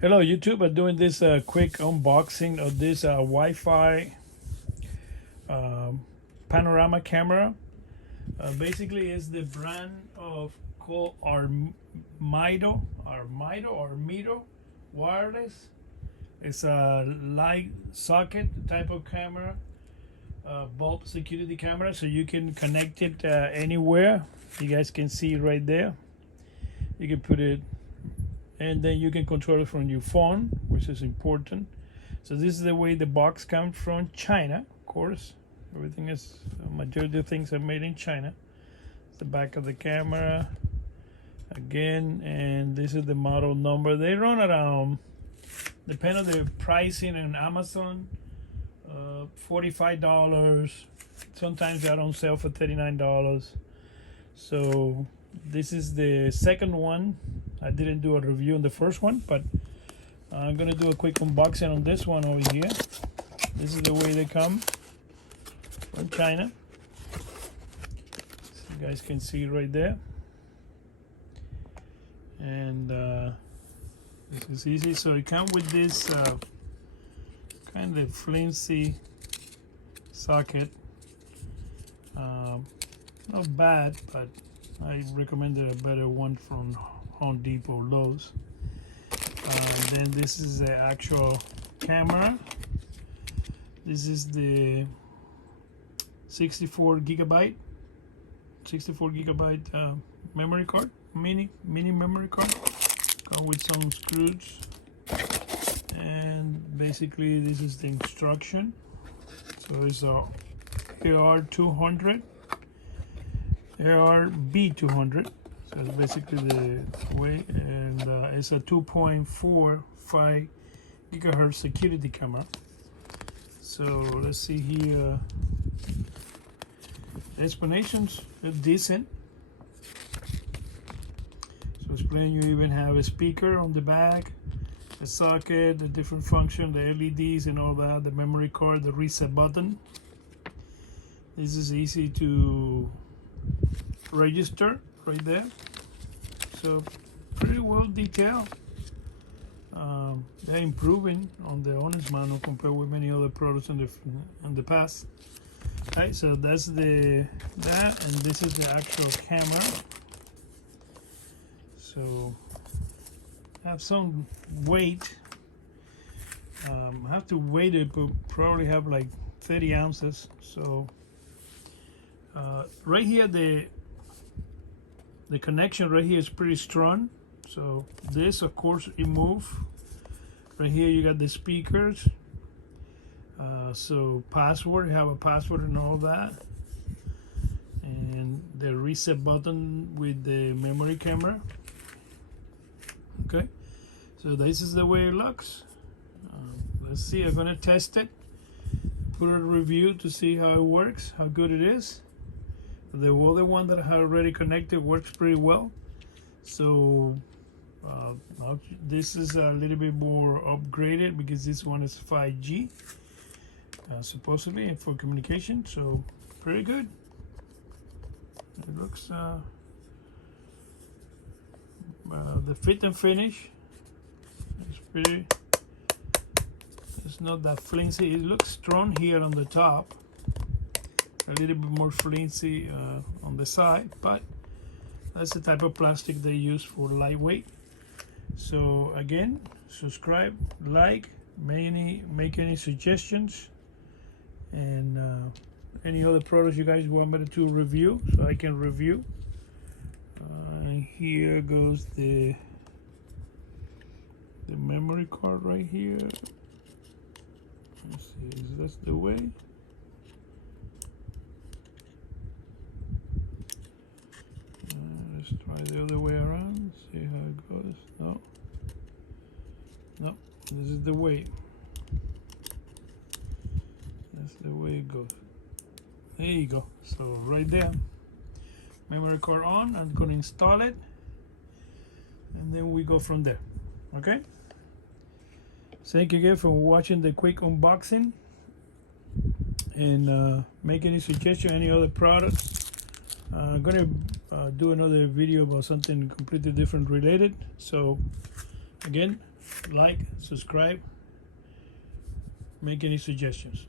Hello YouTube, I'm doing this quick unboxing of this Wi-Fi panorama camera. Basically it's the brand of called Armido Wireless. It's a light socket type of camera, bulb security camera, so you can connect it anywhere. You guys can see it right there. You can put it, and then you can control it from your phone, which is important. So this is the way the box comes from China, of course. Everything is, majority of things are made in China. It's the back of the camera again, and this is the model number. They run around, depending on the pricing on Amazon, $45. Sometimes they're on sale for $39. So this is the second one. I didn't do a review on the first one, but I'm gonna do a quick unboxing on this one over here. This is the way they come from China. So you guys can see right there. And this is easy. So it comes with this kind of flimsy socket. Not bad, but I recommended a better one from Home Depot, Lowe's. Then this is the actual camera. This is the 64 gigabyte memory card, mini memory card. Come with some screws, and basically this is the instruction. So it's a AR200, ARB200. So it's basically the way, and it's a 2.45 gigahertz security camera. So let's see here. The explanations are decent. So explain, you even have a speaker on the back, a socket, the different function, the LEDs and all that, the memory card, the reset button. This is easy to register right there. So pretty well detailed. They're improving on the honest manual compared with many other products in the past. Right, so that's that, and this is the actual camera. So have some weight. I have to weigh it, but probably have like 30 ounces. So right here, the connection right here is pretty strong. So this, of course, it moves. Right here you got the speakers. So password, you have a password and all that. And the reset button with the memory camera. Okay, so this is the way it looks. Let's see, I'm gonna test it. Put a review to see how it works, how good it is. The other one that I have already connected works pretty well. So this is a little bit more upgraded because this one is 5G supposedly for communication. So pretty good. It looks the fit and finish is pretty. It's not that flimsy. It looks strong here on the top. A little bit more flimsy on the side, but that's the type of plastic they use for lightweight. So again, subscribe, like, make any suggestions, and any other products you guys want me to review, so I can review. And here goes the memory card right here. Let's see, is this the way? Let's try the other way around, see how it goes. No, this is the way. That's the way it goes. There you go. So right there, memory card on. I'm gonna install it, and then we go from there. Okay, thank you again for watching the quick unboxing, and make any suggestion, any other products. I'm gonna do another video about something completely different related. So again, like, subscribe, make any suggestions.